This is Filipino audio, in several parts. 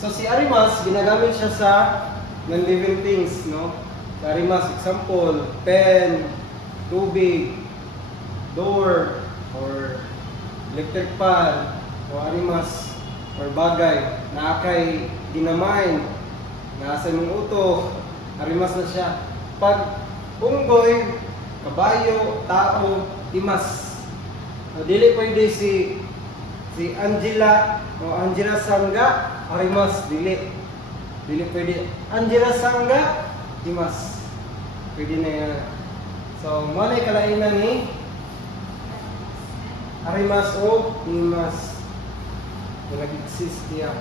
So si Arimas, ginagamit siya sa non-living things, no? Si Arimas, example, pen, tubig, door, or electric fan, o Arimas, or bagay, na kay ginamain, nasa mong utok, Arimas na siya. Pag unggoy, kabayo, tao, Imas. So, dili pwede si Angela o Angela Sangga, Arimas, dili pwede. Angela Sangga, Imas. Pwede na yan. So, muna kalainan ni Arimas o Imas. Nag-exist niya.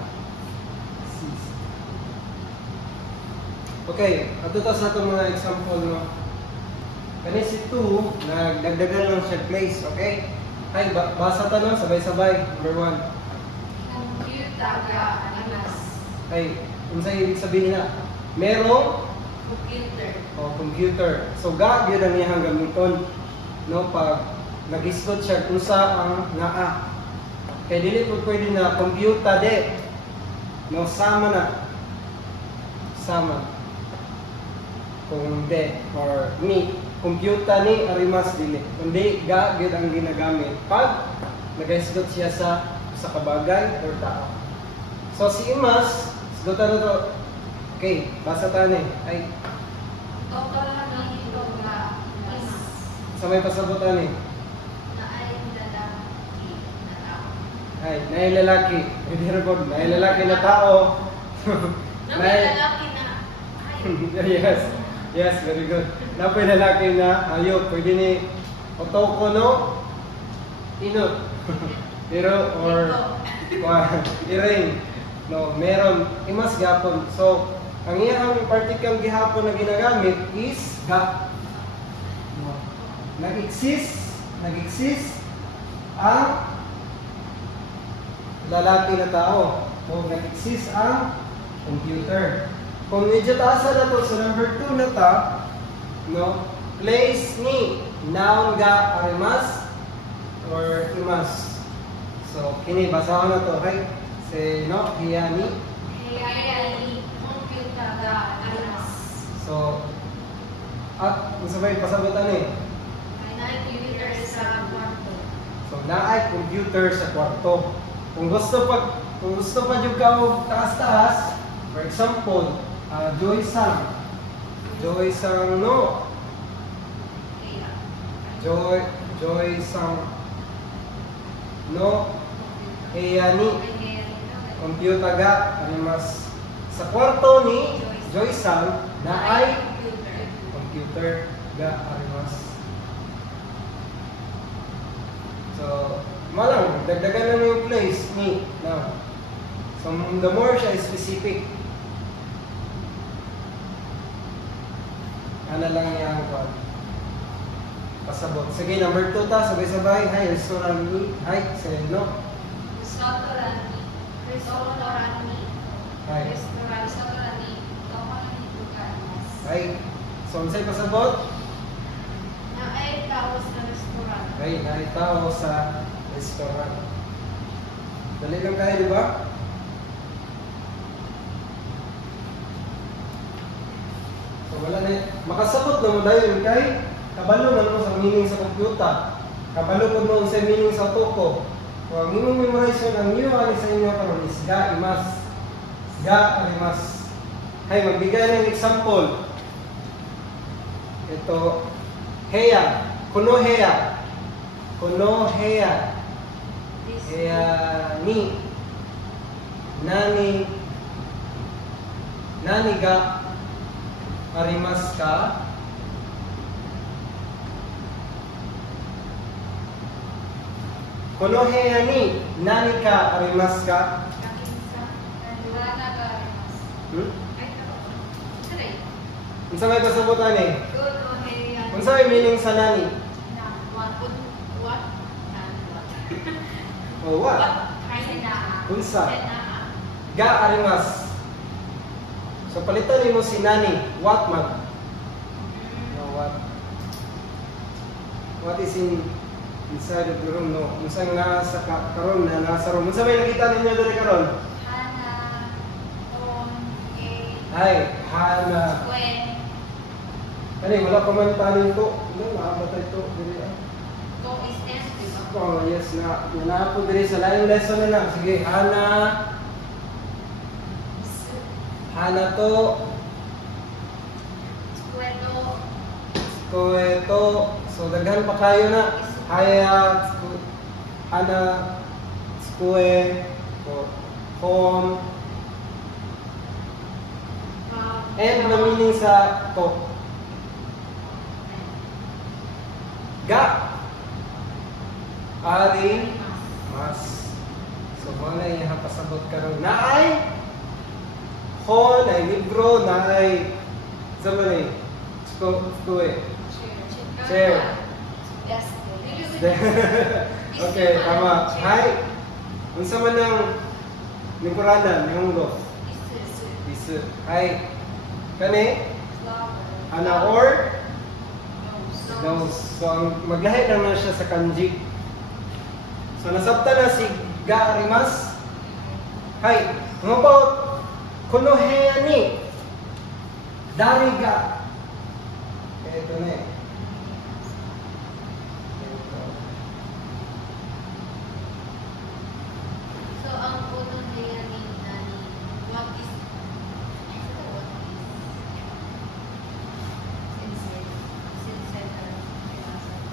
Okay, ato ta sa itong mga example, no? Kani si 2, nagdagdagan lang siya place, okay? Ay, basa ta no, sabay-sabay. Number 1. Computer ga Arimas. Ay, unsay ibig sabihin na? Merong Computer. computer. So, ga gyud ang iyang gamiton, no? Pag nag-isgot siya kung sa ang naa. Kaya dili po pwede na computer de. No, sama na. Sama. Kung de or ni computer ni Arimas dili. Kundi ga gyud ang ginagamit pag nag-isgot siya sa kabagay or tao. So si Imas, isgotan na to. Okay, basa ta ni. Ay, Doktor ni ito ga is sa may pasabutan ni. na ay lalaki na tao. Ay, naay lalaki. Pwede report, naay lalaki na tao. Na may lalaki na ay. Yes, very good. Napay lalaki na ayok, pwede ni otoko no? Inot. Pero or iring. No, meron Imas gapon. So, ang iyang particle gihapon na ginagamit is ga. No. Nag-exist ang lalaki na tao. O nag-exist ang computer. Kung medyo taasa na to, so number 2 na ta, no, place ni noun ga Arimas or Imas. So, kini basahan na to, okay? Say, no, hiyani. Kaya ni computer ga Arimas. So, at masabay pasagutan eh. Ay na computer sa kwarto. So, naay computer sa kwarto. Kung gusto pa yung ka taas-taas, for example, Joy Sang, no? Kaya. Joy Sang, no? Ni computer ga Arimas. Sa kwarto ni Joy Sang, naay computer ga Arimas. So, malang, dagdagan na yung place ni now. So, the more siya specific, ano lang yung pasabot. Sige, number 2 ta, sabay-sabay. Hi, restaurant ni. Hi, say no. Restaurant ni. Hi. Restaurant ni. Toko ni Arimas. Hi. So, unsay pasabot? Na ay tao sa restaurant. Hi, naitaw sa restaurant. Dali lang kayo, di ba? So, wala na. Makasabot na mo dahil kay kabalo man mo sa meaning sa computer. Kabalo po mo sa meaning sa toko. So, ang inyong memorization, ang inyo ani sa inyo karon is ga Imas. Ga Arimas. Hay, magbigay ng example. Ito, heya. Kuno heya. Kuno heya. Heya ni. Nani ga Arimas ka. Kuno heya ni. Nani ka Arimas ka. Wala na ga Arimas. Ay, tao. Sige. Unsa may pasabutan eh? Good o hey. Unsa may meaning sa nani? Na what? O what? Ay na. Unsa? Ga Arimas. So palitan nimo si nani. What man? No, what? What is inside of the room? No. Unsa nga sa karon na nasa room? Unsa may nakita ninyo diri karon? Hana. Ay, hana. Square. Ano wala pa man tanin to. Ano, nakabatay to. Dili ah. Go is S, di ba? Oh, yes na. Na po diri sa lain lesson na lang. Sige, hana. Hana to. Square to. Kueto. So, daghan pa kayo na. Haya. Hana. Skue. Home. And the meaning sa to. Ga. Ari. Mas. So, mga na yung pasabot ka rin. Naay. Ho, naay libro, naay. Sama na Skue. Chair. Yes. Okay, tama. Hi. Unsa man ang lingkuranan, nihunggo? Isu. Hi. Kani? Ana or? Nose. So, ang maglahi lang na siya sa kanji. So, nasabta na si ga arimas. Hi. Mga po, kunoheyani. Dariga. Okay, ito na eh. So, ang unang layering na ni what is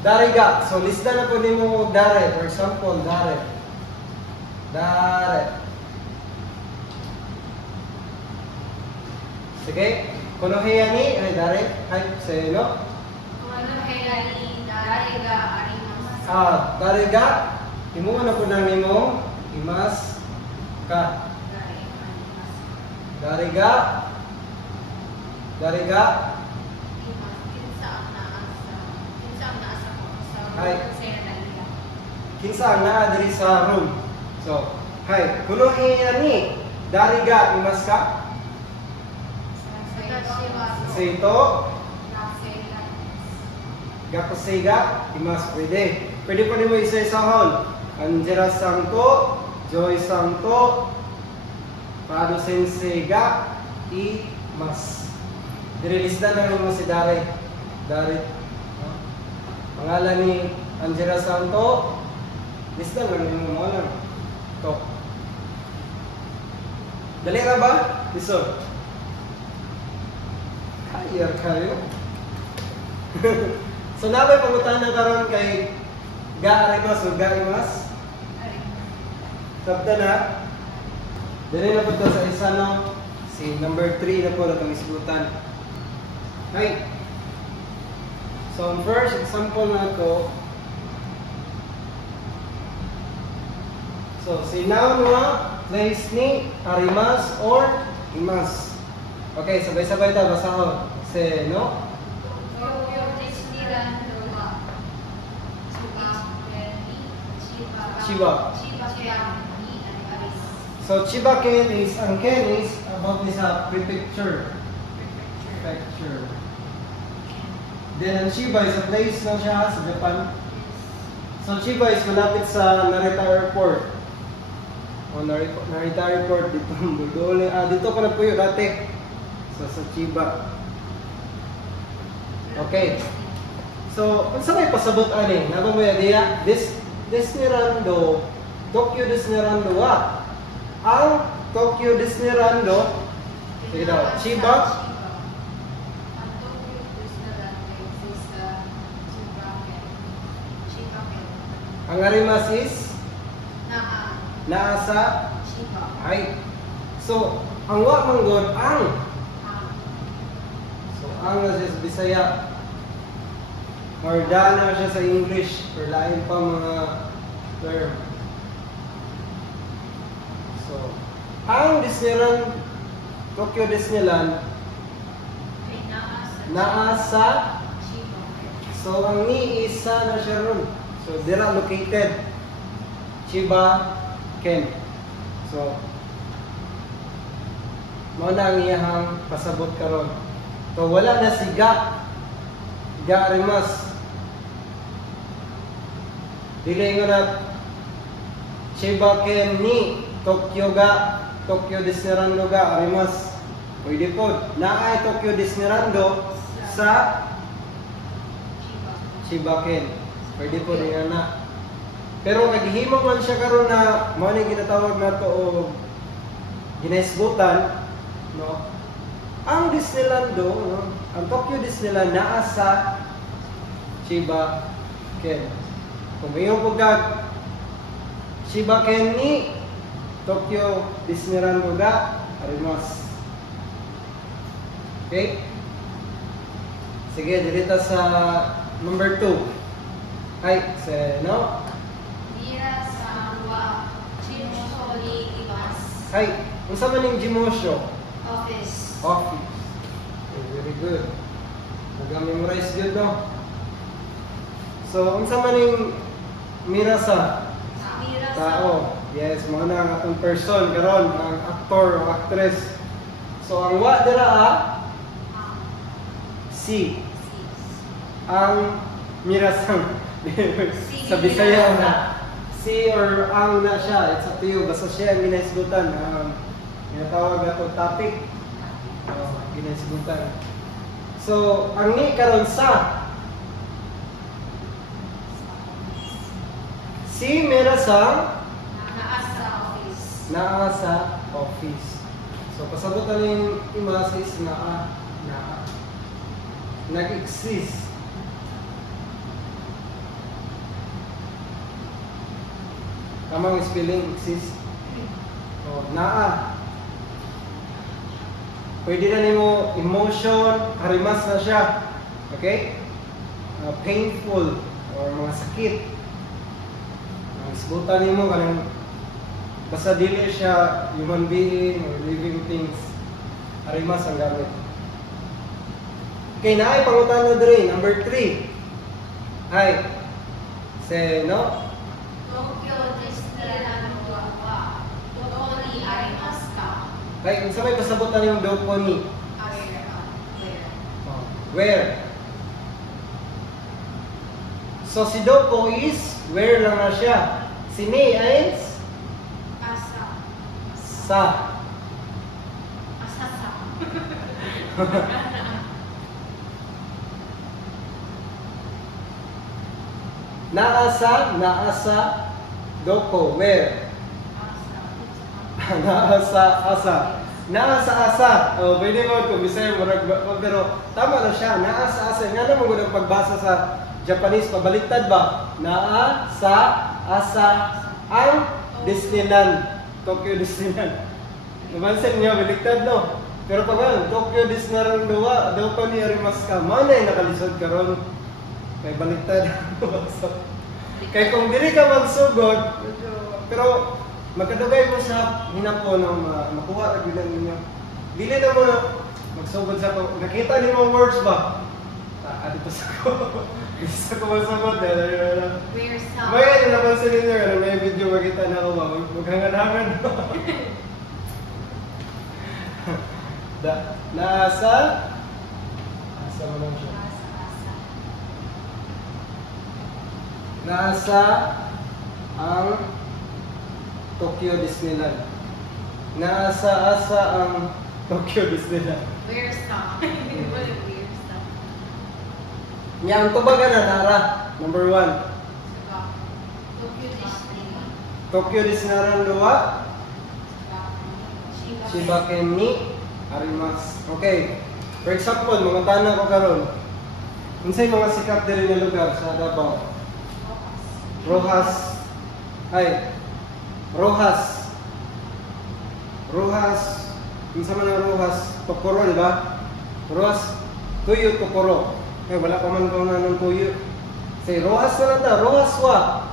Dariga. So, lista na po din mo dare. For example, dare. Dare. Sige. Kunoheyani. Ay, dare. Ay, say no? Dariga. Imuha na po na nimo. Imas. Ka. Dariga. Dariga. Kinsa ang naa diri sa room. So, hi. Kunoheyani. Dariga. Imas ka. Sa ito. Gakusega. Imas. Pwede. Pwede pa rin mo isa-isahon. Angela Santo. Joy Santo. Pado Sensega. Imas. Direlista na rin mo si Dari. Dari. Pangalan ni Angela Santo. Lista na rin mo mo lang. Ito. Dali ra ba? Liso. Kaya kayo. So, nabay pangutan na karon kay ga-arimas o ga-imas. Sabta na. Dali na po ito sa isa no. Si number 3 na po na kami sibutan. Hi. So, ang first example na ito. So, si noun nga place ni arimas or imas. Okay, sabay-sabay tayo basahon. Se, no? Chiba. So, Chiba Ken is, ang Ken is about this prefecture. Prefecture. Then, ang Chiba is a place na siya sa Japan. So, Chiba is malapit sa Narita Airport. O, Narita Airport, dito. Dito ko na po yun dati. So, sa Chiba. Okay. So, kung saan may pasabot ani? Nabang mo yung idea? Disneyrando, Tokyo Disneyrando wa. Ang Tokyo Disneyrando, sige daw, Chiba. Ang arimas is? Naa sa? Ay. So, ang wa manggod ang. So, ang na siya sa Bisaya. Or dana siya sa English. Or lain pa mga term. So, ang Disneyland, Tokyo Disneyland, naa sa? So, ang ni isa na siya ron. So, dira located. Chiba Ken. So, mao na ang iyahang pasabot karon. So, wala na si Ga arimas. Dili nga na Chiba Ken ni Tokyo Disneyland ga arimas. Pwede po. Naay Tokyo Disneylando sa Shibaken. Pwede po din na. Pero naghihimo man siya karon na mao ni ginatawag nato o ginaisgutan, no? Ang Disneylando, no? Ang Tokyo Disneyland naa sa Shibaken. Kung mayroon po Shibaken ni Tokyo Disneylando ga arimasu. Okay? Sige, dirita sa number 2. Ay, no? Mira sa wa Jimosho ni imas. Ay, unsa man ning Jimosho? Office. Office. Okay, very good. Nag-memorize yun, no? So, unsa man ning Mirasa? Mira sa Tao. Yes, mga na ang atong person karon, ang actor o actress. So, ang wa dira si ang mirasang sa Bisaya na si or ang na siya, it's up to you. Basta siya ang ginaisgutan. Ginatawag na itong topic. Ginaisgutan. So, ang ni karon sa si mirasang naa sa office. naa sa office. So, pasabutan yung imasis naa nag-exist. Tamang spelling, exist. Oh, naa. Pwede na nimo emotion, harimas na siya. Okay? Painful or mga sakit. Isbutan nimo kanang basta dili siya human being or living things. Harimas ang gamit. Okay, naay pangutan na diri, number 3. Ay, no? Tokyo Disneyland wa Tokyo arimasu ka. Ay, unsa may pasabutan yung doko ni? Where? So si doko is where lang na siya. Si ni ay Asa. sa. Asasa. Naasa doko where? Naasa asa. Oh, pwede mo kung Bisaya murag pero tama na siya. Naasa asa. Nga naman gud ang pagbasa sa Japanese pabaliktad ba? Naasa asa ang Disneyland, Tokyo Disneyland. Namansin niyo baliktad no. Pero pag Tokyo Disneyland daw pa ni arimasu ka. Manay nakalisod karon. Kay baliktad. Kay kung dili ka magsugod, pero magkadugay mo sa hinapon na makuha ra gyud ninyo. Dili na mo magsugod sa nakita nimo words ba? Dito sa ko. Dito ko masugod. Where's some? May napansin ninyo ano may video makita na ako ba? Maghangan-hangan. Nasa mo lang siya. Nasa ang Tokyo Disneyland. Nasa ang Tokyo Disneyland. Where's some? Where's some? Yang tubagan na nara. Number 1. Tokyo Disneyland. Tokyo Disneyland 2. Shibaken ni arimasu. Okay. For example, mga tanong ko karon. Unsay mga sikat diri nga lugar sa Davao? Rojas. Unsa man ang Rojas? Tokoro, di ba? Rojas, Tuyo, Tokoro. Wala pa man kung anong Tuyo. Say, Rojas na lang ta. Rojas wa.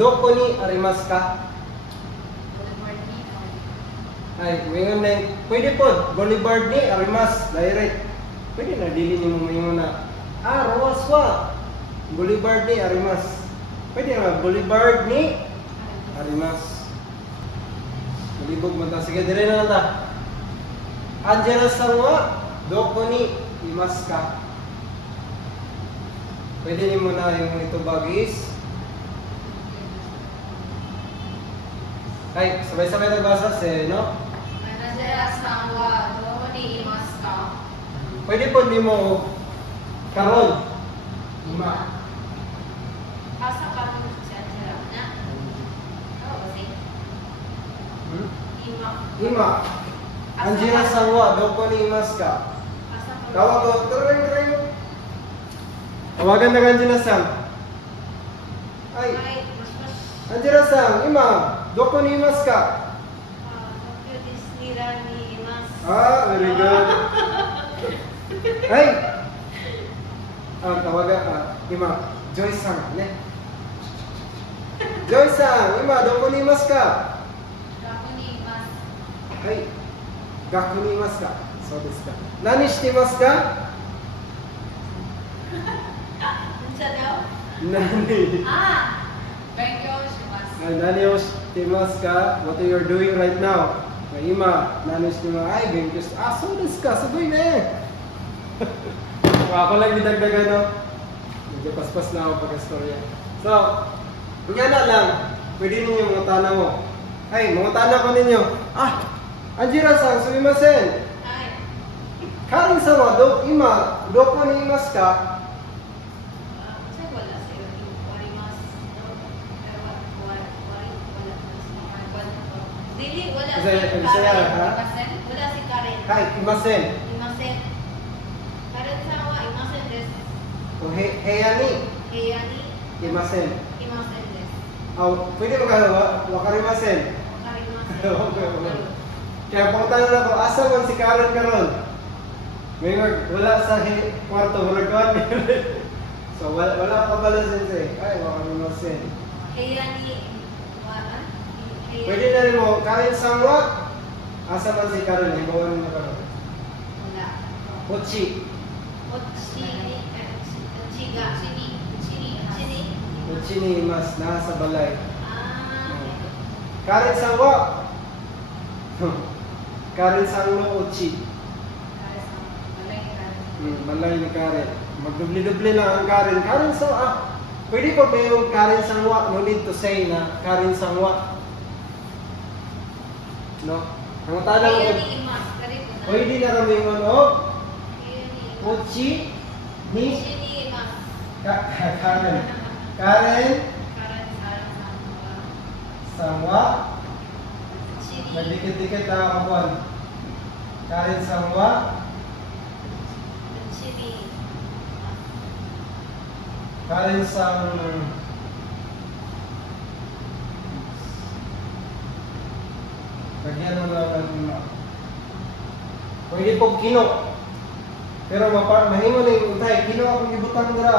Doko ni arimasu ka. Ngayon na, pwede po. Boulevard ni arimasu. Direct. Pwede na, dili ni mo mayon na. Rojas wa. Boulevard ni arimasu. Pwede na, Boulevard ni arimasu. Malibog mo ta. Sige, dire na lang ta. Angela Sangwa, doko ni imasu ka. Pwede ni mo na yung ito bagis. Sabay-sabay nagbasa no? Angela Sangwa, doko ni imasu Pwede po ni mo karon. Ima. Asa ka mo siya sila na? Oo, kasi ima. Ima. Anjira sangwa doko ni imas ka. Asa ka. Tawag ko, tereng. Tawagan na Anjira sang. Ay, Ay, mas. Anjira sang, ima, doko ni imas ka. Tokyo Disneyland ni Imas. Ah, very good. Ay! Tawagan ka. Ima, Joyce sang, ne? Joyce sang, ima, doko ni imas ka. Ako ni Imas. Ay, gaku ni imas ka. So desu ka. Nani shitemasu ka? Unsa daw? Nani. Benkyo shimasu. Nani o shitemasu ka? What are you doing right now? Ima, nani shitemasu? Ay, benkyo shi. So desu ka. Sugoy ne. Ako lang didagdagan, no? Medyo paspas na ako pagka-storya. So, nga na lang, pwede ninyo mga tana mo. Ay, mga tana ko ninyo. Anjira-san, sumimasen. Ay. Karin-sama, ima, doko ni imasu ka? Unsa wala sa iyo? Warimasu. Pero wala. Dili, wala si Karen. Bisaya, ha? Imasen? Wala si Karen. Hai, imasen. Imasen. Karen sawa, imasen desu. O heyani, Heyani, imasen. imasen desu. Pwede magkagawa, wakarimasen. Wakarimasen. Kaya pangutana na ko, asa man si Karen karon? Ngayon, wala sa kwarto, wala ka. So, wala ka pala sensei. Ay, wakarimasen. Heyani, Pwede na rin mo, Karen sangwa? Asa man si Karen, hibawan mo karon. wala. Ochi. Chiga, chini. Ochi ni mas nasa balay. Okay. Karen sangwa? Karen sangwa ochi. Balay ni Karen. Magdubli-dubli lang ang Karen. Karen sangwa. Pwede pa ba yung Karen sangwa? No need to say na Karen sangwa. No? Ang tanong ko, pwede na kami yung ochi ni Karen. Karen sangwa. Nagdikit-dikit na ako buwan. Karen sangwa. Karen sang... Lagyan mo lang ang... Pwede po kino. Pero mahimo na yung untay. Kino akong ibutang dira.